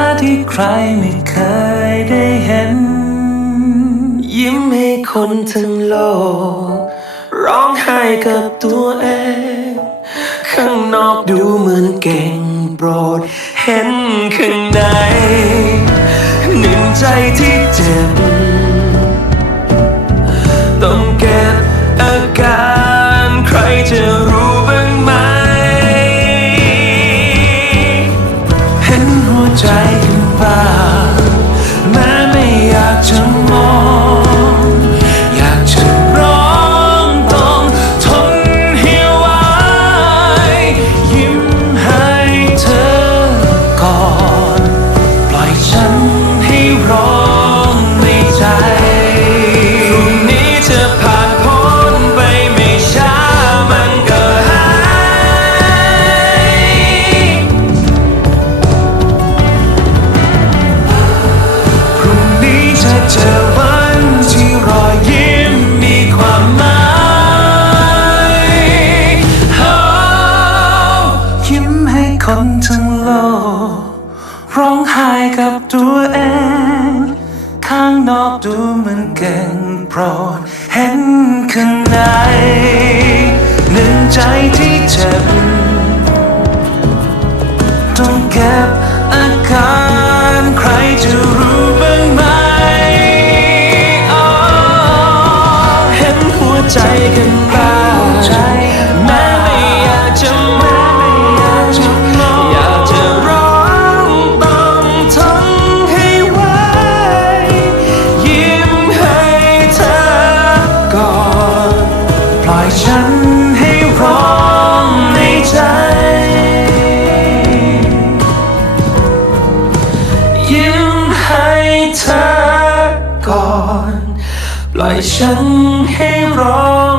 าที่ใครไม่เคยได้เห็น ยิ้มให้คนทั้งโลก ร้องไห้กับตัวเอง ข้างนอกดูเหมือนเก่งโปรด เห็นข้างในหนึ่งใจที่เจ็บ ร้องไห้กับตัวเอง ข้างนอกดูเหมันเก่งโปรดเห็นข้างในหนึ่งใจที่เจ็บต้องเก็บอาการใครจะรู้บ้างไหมอ๋อเห็นหัวใจกันบ้าง ปล่อยฉันให้ร้อง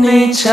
ในใจ